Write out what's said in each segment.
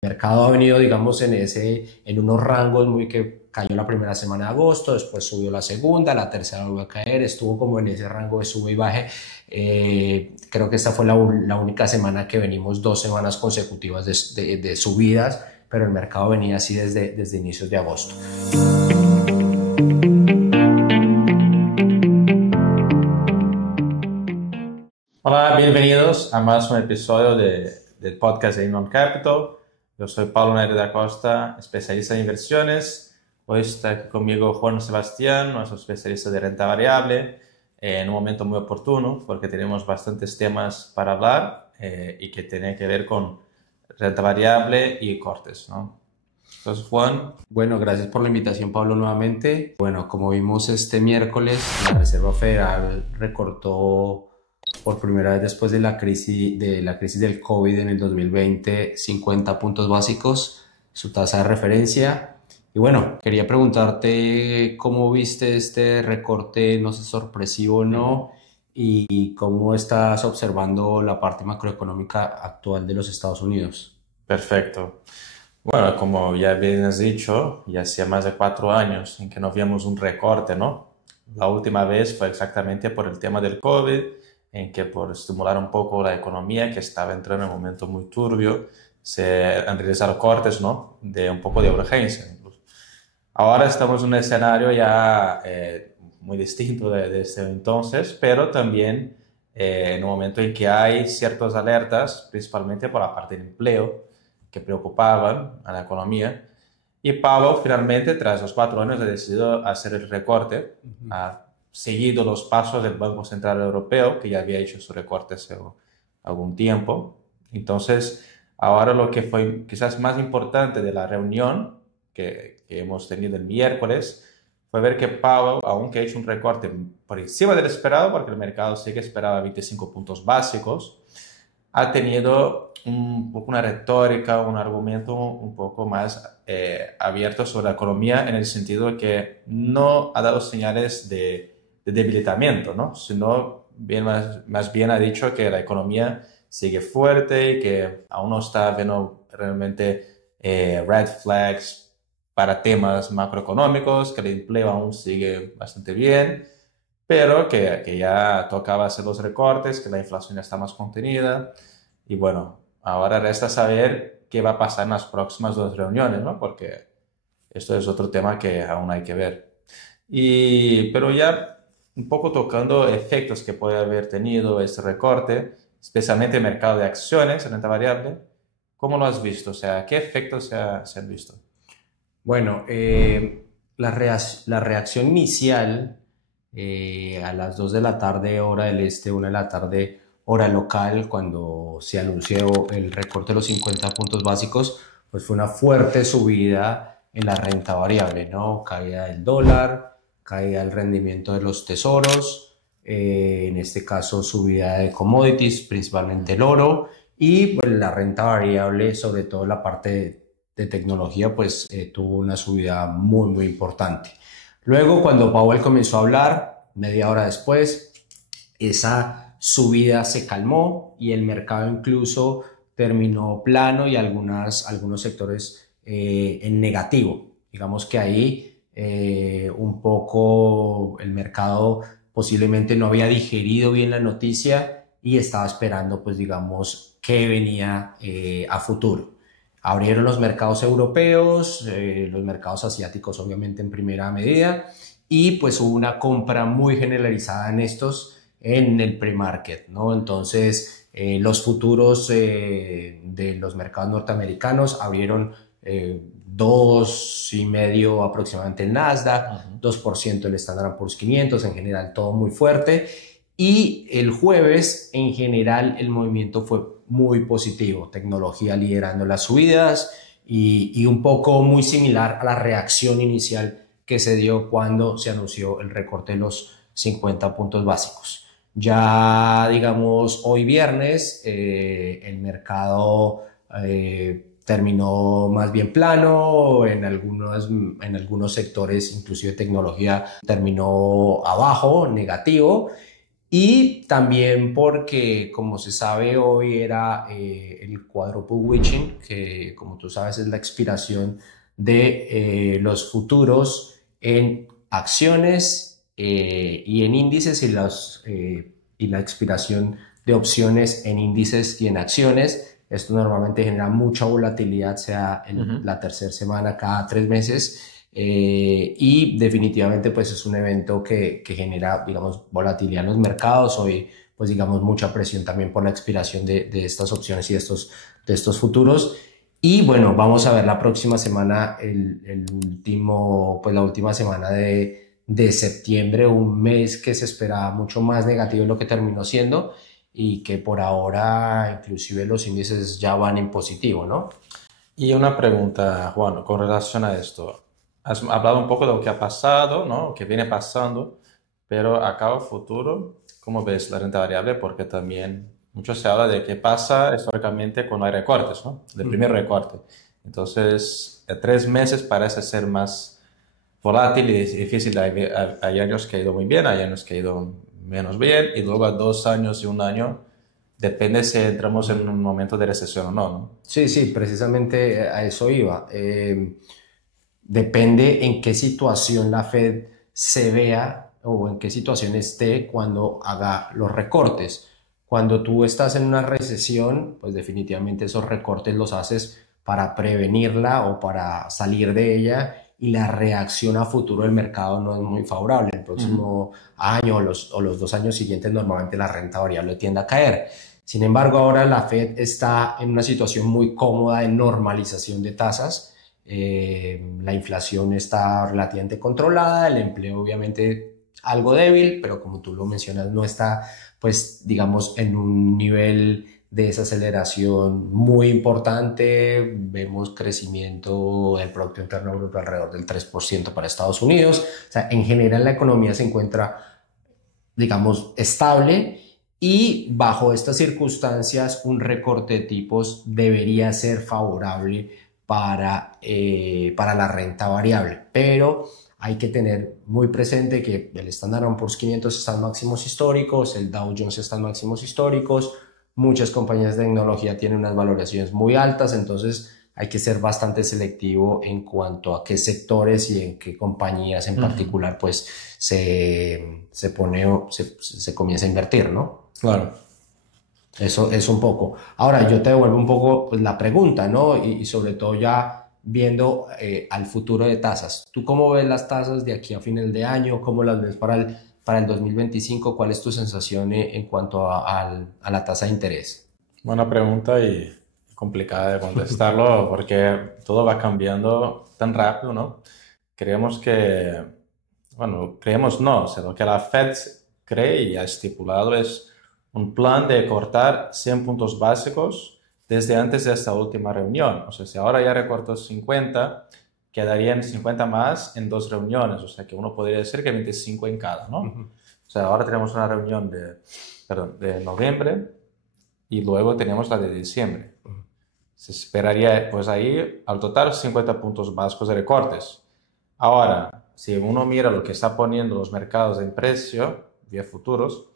El mercado ha venido, digamos, en unos rangos muy que cayó la primera semana de agosto, después subió la segunda, la tercera volvió a caer, estuvo como en ese rango de sube y baje. Creo que esta fue la única semana que venimos 2 semanas consecutivas de subidas, pero el mercado venía así desde inicios de agosto. Hola, bienvenidos a más un episodio del podcast de Inbound Capital. Yo soy Pablo Nery da Costa, especialista en inversiones. Hoy está aquí conmigo Juan Sebastián, nuestro especialista de renta variable, en un momento muy oportuno porque tenemos bastantes temas para hablar y que tienen que ver con renta variable y cortes, ¿no? Entonces, Juan. Bueno, gracias por la invitación, Pablo, nuevamente. Bueno, como vimos este miércoles, la Reserva Federal recortó por primera vez después de la crisis del COVID en el 2020, 50 puntos básicos, su tasa de referencia. Y bueno, quería preguntarte cómo viste este recorte, no sé, sorpresivo o no, y cómo estás observando la parte macroeconómica actual de los Estados Unidos. Perfecto. Bueno, como ya bien has dicho, ya hacía más de 4 años en que no habíamos un recorte, ¿no? La última vez fue exactamente por el tema del COVID, en que por estimular un poco la economía, que estaba entrando en un momento muy turbio, se han realizado cortes, ¿no? De un poco de urgencia, incluso. Ahora estamos en un escenario ya muy distinto de ese entonces, pero también en un momento en que hay ciertas alertas, principalmente por la parte del empleo, que preocupaban a la economía. Y Powell finalmente, tras los 4 años, ha decidido hacer el recorte. Ujú. Ha seguido los pasos del Banco Central Europeo, que ya había hecho su recorte hace algún tiempo. Entonces, ahora lo que fue quizás más importante de la reunión que hemos tenido el miércoles fue ver que Powell, aunque ha hecho un recorte por encima del esperado, porque el mercado sí que esperaba 25 puntos básicos, ha tenido un poco una retórica, un argumento un poco más abierto sobre la economía en el sentido de que no ha dado señales de debilitamiento, ¿no? Sino más bien ha dicho que la economía sigue fuerte y que aún no está viendo realmente red flags para temas macroeconómicos, que el empleo aún sigue bastante bien, pero que ya tocaba hacer los recortes, que la inflación ya está más contenida. Y bueno, ahora resta saber qué va a pasar en las próximas dos reuniones, ¿no? Porque esto es otro tema que aún hay que ver. Pero ya un poco tocando efectos que puede haber tenido este recorte, especialmente en el mercado de acciones, en renta variable, ¿cómo lo has visto? O sea, ¿qué efectos se han visto? Bueno, la reacción inicial a las 2 de la tarde, hora del este, 1 de la tarde, hora local, cuando se anunció el recorte de los 50 puntos básicos, pues fue una fuerte subida en la renta variable, ¿no? Caída del dólar, caída del rendimiento de los tesoros, en este caso subida de commodities, principalmente el oro, y pues, la renta variable, sobre todo la parte de tecnología, pues tuvo una subida muy, muy importante. Luego, cuando Powell comenzó a hablar, media hora después, esa subida se calmó y el mercado incluso terminó plano y algunos sectores en negativo. Digamos que ahí un poco el mercado posiblemente no había digerido bien la noticia y estaba esperando, pues digamos, qué venía a futuro. Abrieron los mercados europeos, los mercados asiáticos obviamente en primera medida, y pues hubo una compra muy generalizada en estos en el pre-market, ¿no? Entonces, los futuros de los mercados norteamericanos abrieron 2,5% aproximadamente el Nasdaq, Ujú. 2% el Standard Poor's 500, en general todo muy fuerte. Y el jueves, en general, el movimiento fue muy positivo, tecnología liderando las subidas y un poco muy similar a la reacción inicial que se dio cuando se anunció el recorte de los 50 puntos básicos. Ya, digamos, hoy viernes, el mercado terminó más bien plano, en algunos sectores, inclusive tecnología, terminó abajo, negativo, Y también porque, como se sabe, hoy era el quadruple witching, que como tú sabes es la expiración de los futuros en acciones y en índices y la expiración de opciones en índices y en acciones. Esto normalmente genera mucha volatilidad, sea en Ujú. la tercera semana cada 3 meses. Y definitivamente pues es un evento que genera, digamos, volatilidad en los mercados. Hoy, pues digamos, mucha presión también por la expiración de estas opciones y de estos futuros. Y bueno, vamos a ver la próxima semana, pues la última semana de septiembre, un mes que se esperaba mucho más negativo de lo que terminó siendo y que por ahora inclusive los índices ya van en positivo, ¿no? Y una pregunta, Juan, con relación a esto. Has hablado un poco de lo que ha pasado, ¿no? Que viene pasando, pero a cabo futuro, ¿cómo ves la renta variable? Porque también mucho se habla de qué pasa históricamente cuando hay recortes, ¿no? El primer recorte. Entonces, 3 meses parece ser más volátil y difícil. Hay años que ha ido muy bien, hay años que ha ido menos bien, y luego a 2 años y un año, depende si entramos en un momento de recesión o no, ¿no? Sí, sí, precisamente a eso iba. Depende en qué situación la Fed se vea o en qué situación esté cuando haga los recortes. Cuando tú estás en una recesión, pues definitivamente esos recortes los haces para prevenirla o para salir de ella, y la reacción a futuro del mercado no es muy favorable. El Ujú. próximo año o los 2 años siguientes normalmente la renta variable tiende a caer. Sin embargo, ahora la Fed está en una situación muy cómoda de normalización de tasas. La inflación está relativamente controlada, el empleo obviamente algo débil, pero como tú lo mencionas, no está, pues, digamos, en un nivel de desaceleración muy importante. Vemos crecimiento del Producto Interno Bruto alrededor del 3% para Estados Unidos. O sea, en general la economía se encuentra, digamos, estable, y bajo estas circunstancias un recorte de tipos debería ser favorable para la renta variable. Pero hay que tener muy presente que el Standard Poor's 500 está en máximos históricos, el Dow Jones está en máximos históricos, muchas compañías de tecnología tienen unas valoraciones muy altas. Entonces hay que ser bastante selectivo en cuanto a qué sectores y en qué compañías en Ujú. particular pues se pone o se comienza a invertir, ¿no? Claro. Eso es un poco. Ahora yo te devuelvo un poco pues, la pregunta, ¿no? Y sobre todo ya viendo al futuro de tasas. ¿Tú cómo ves las tasas de aquí a final de año? ¿Cómo las ves para el 2025? ¿Cuál es tu sensación en cuanto a la tasa de interés? Buena pregunta y complicada de contestarlo porque todo va cambiando tan rápido, ¿no? Creemos que, bueno, creemos no, o sea, lo que la Fed cree y ha estipulado es un plan de cortar 100 puntos básicos desde antes de esta última reunión. O sea, si ahora ya recortó 50, quedarían 50 más en 2 reuniones, o sea, que uno podría decir que 25 en cada, ¿no? Ujú. O sea, ahora tenemos una reunión perdón, de noviembre y luego tenemos la de diciembre. Se esperaría, pues ahí, al total, 50 puntos básicos de recortes. Ahora, si uno mira lo que está poniendo los mercados en precio, vía futuros,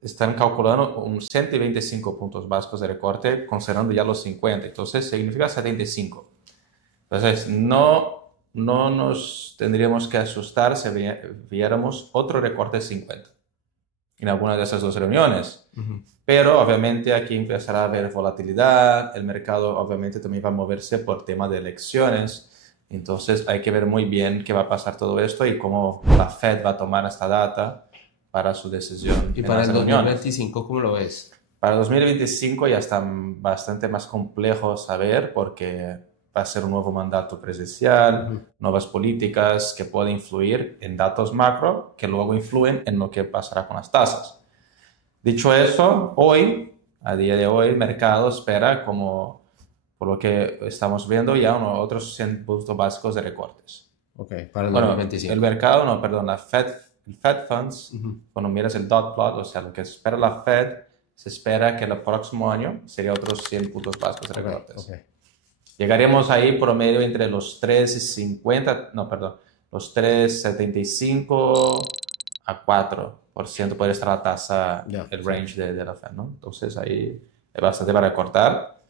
están calculando un 125 puntos básicos de recorte, considerando ya los 50. Entonces, significa 75. Entonces, no nos tendríamos que asustar si viéramos otro recorte de 50 en alguna de esas 2 reuniones. Ujú. Pero obviamente aquí empezará a haber volatilidad, el mercado obviamente también va a moverse por tema de elecciones, entonces hay que ver muy bien qué va a pasar todo esto y cómo la Fed va a tomar esta data para su decisión ¿Y en para las el dos mil reuniones. veinticinco cómo lo ves? Para 2025 ya está bastante más complejo saber porque va a ser un nuevo mandato presidencial, Ujú. nuevas políticas que pueden influir en datos macro que luego influyen en lo que pasará con las tasas. Dicho eso, hoy, a día de hoy, el mercado espera, como por lo que estamos viendo, ya otros 100 puntos básicos de recortes. Ok, para el dos mil Bueno, el veinticinco mercado, no, perdón, el Fed Funds, Ujú. cuando miras el dot plot, o sea, lo que espera la Fed, se espera que el próximo año sería otros 100 puntos básicos de Ok, ok. recortes. Llegaremos ahí promedio entre los 3,50, no, perdón, los 3,75 a 4. 4% puede estar la tasa, Ya. el range de la Fed, ¿no? Entonces ahí es bastante para cortar,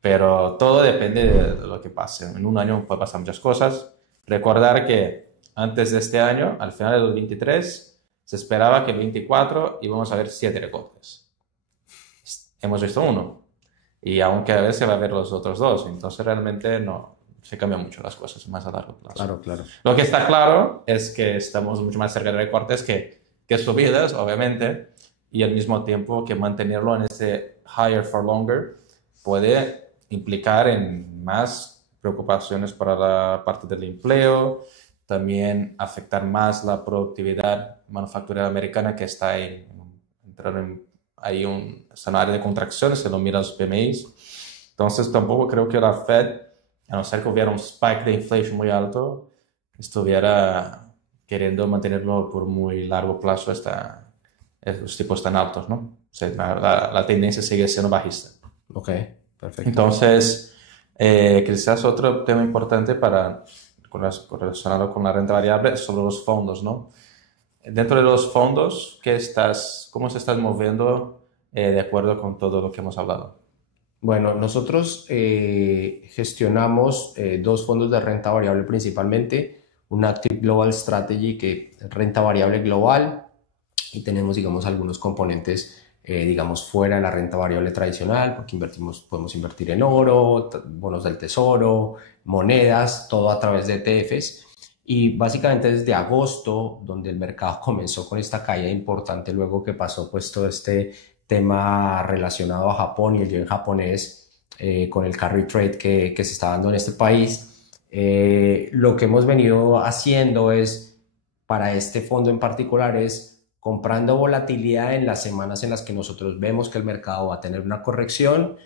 pero todo depende de lo que pase. En un año puede pasar muchas cosas. Recordar que antes de este año, al final del 23, se esperaba que el 24 íbamos a ver 7 recortes. Hemos visto uno y aún queda ver se va a ver los otros dos. Entonces realmente no se cambian mucho las cosas más a largo plazo. Claro, claro. Lo que está claro es que estamos mucho más cerca de recortes que subidas, obviamente, y al mismo tiempo que mantenerlo en ese higher for longer puede implicar en más preocupaciones para la parte del empleo, también afectar más la productividad manufacturera americana que está entrando en hay un escenario de contracción, se lo mira los PMIs. Entonces tampoco creo que la Fed, a no ser que hubiera un spike de inflación muy alto, estuviera queriendo mantenerlo por muy largo plazo estos tipos tan altos, ¿no? O sea, la tendencia sigue siendo bajista. Ok, perfecto. Entonces, quizás otro tema importante relacionado con la renta variable es sobre los fondos, ¿no? Dentro de los fondos, ¿cómo se están moviendo de acuerdo con todo lo que hemos hablado? Bueno, nosotros gestionamos dos fondos de renta variable principalmente, un Active Global Strategy que es renta variable global y tenemos, digamos, algunos componentes, digamos, fuera de la renta variable tradicional, porque podemos invertir en oro, bonos del tesoro, monedas, todo a través de ETFs. Y básicamente desde agosto, donde el mercado comenzó con esta caída importante, luego que pasó pues todo este tema relacionado a Japón y el yen japonés, con el carry trade que se está dando en este país, lo que hemos venido haciendo es, para este fondo en particular, es comprando volatilidad en las semanas en las que nosotros vemos que el mercado va a tener una corrección,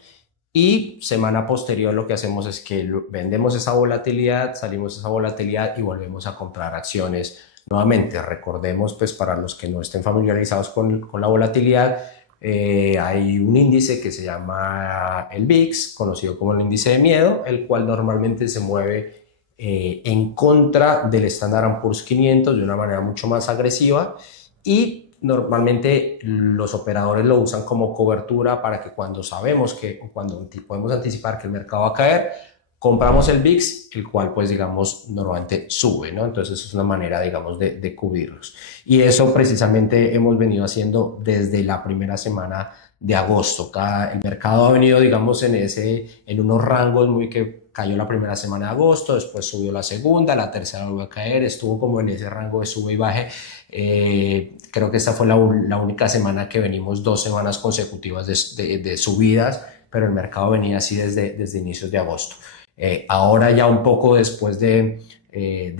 y semana posterior lo que hacemos es que vendemos esa volatilidad, salimos de esa volatilidad y volvemos a comprar acciones nuevamente. Recordemos, pues para los que no estén familiarizados con la volatilidad, hay un índice que se llama el VIX, conocido como el índice de miedo, el cual normalmente se mueve en contra del Standard & Poor's 500 de una manera mucho más agresiva, y normalmente los operadores lo usan como cobertura para que cuando sabemos que, o cuando podemos anticipar que el mercado va a caer, compramos el VIX, el cual pues digamos normalmente sube, ¿no? Entonces es una manera, digamos, de cubrirlos. Y eso precisamente hemos venido haciendo desde la primera semana de agosto. El mercado ha venido, digamos, en unos rangos muy que cayó la primera semana de agosto, después subió la segunda, la tercera volvió a caer, estuvo como en ese rango de sube y baje. Creo que esta fue la única semana que venimos 2 semanas consecutivas de subidas, pero el mercado venía así desde inicios de agosto. Ahora ya un poco después de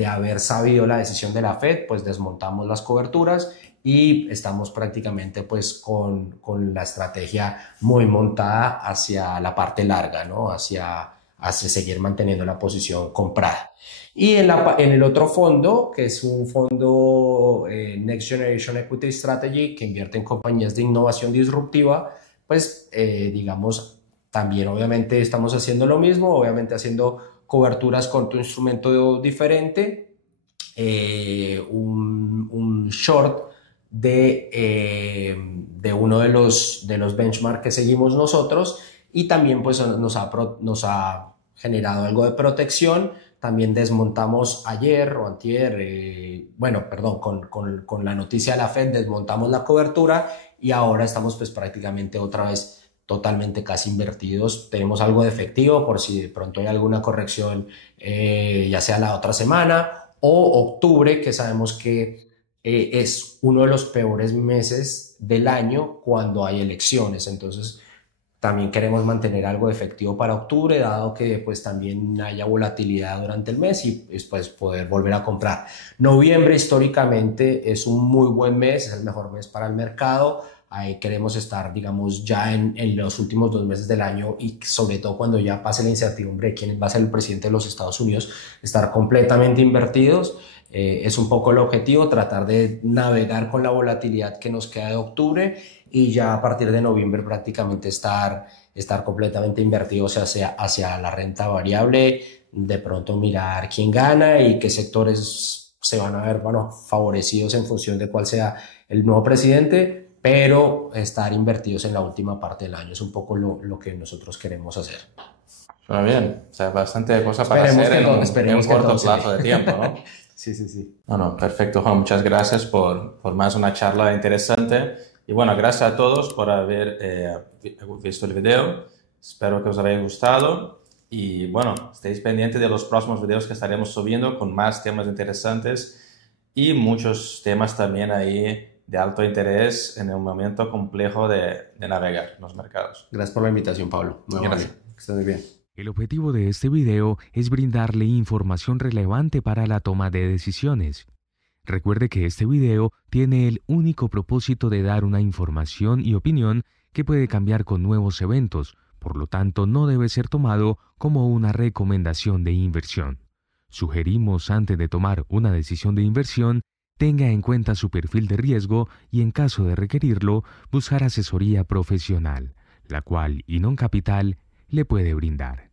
haber sabido la decisión de la Fed, pues desmontamos las coberturas y estamos prácticamente pues con la estrategia muy montada hacia la parte larga, ¿no? Hacia seguir manteniendo la posición comprada. Y en el otro fondo, que es un fondo Next Generation Equity Strategy, que invierte en compañías de innovación disruptiva, pues digamos, también obviamente estamos haciendo lo mismo, obviamente haciendo coberturas con tu instrumento diferente, un short de uno de los benchmarks que seguimos nosotros, y también pues nos ha generado algo de protección. También desmontamos ayer o antier, con la noticia de la Fed desmontamos la cobertura y ahora estamos pues prácticamente otra vez totalmente casi invertidos. Tenemos algo de efectivo por si de pronto hay alguna corrección, ya sea la otra semana o octubre, que sabemos que es uno de los peores meses del año cuando hay elecciones. Entonces también queremos mantener algo de efectivo para octubre, dado que pues también haya volatilidad durante el mes y después poder volver a comprar. Noviembre históricamente es un muy buen mes, es el mejor mes para el mercado. Ahí queremos estar, digamos, ya en los últimos 2 meses del año, y sobre todo cuando ya pase la incertidumbre de quién va a ser el presidente de los Estados Unidos, estar completamente invertidos. Es un poco el objetivo, tratar de navegar con la volatilidad que nos queda de octubre, y ya a partir de noviembre prácticamente estar completamente invertidos hacia la renta variable, de pronto mirar quién gana y qué sectores se van a ver, bueno, favorecidos en función de cuál sea el nuevo presidente, pero estar invertidos en la última parte del año es un poco lo que nosotros queremos hacer. Suena bien, o sea, bastante cosas para hacer en un corto plazo de tiempo, ¿no? Sí, sí, sí. Bueno, perfecto, Juan. Muchas gracias por más una charla interesante. Y bueno, gracias a todos por haber visto el video. Espero que os haya gustado. Y bueno, estéis pendientes de los próximos videos que estaremos subiendo con más temas interesantes y muchos temas también ahí de alto interés en un momento complejo de navegar en los mercados. Gracias por la invitación, Pablo. Gracias. Que estés muy bien. El objetivo de este video es brindarle información relevante para la toma de decisiones. Recuerde que este video tiene el único propósito de dar una información y opinión que puede cambiar con nuevos eventos, por lo tanto no debe ser tomado como una recomendación de inversión. Sugerimos antes de tomar una decisión de inversión, tenga en cuenta su perfil de riesgo y en caso de requerirlo, buscar asesoría profesional, la cual Inon Capital le puede brindar.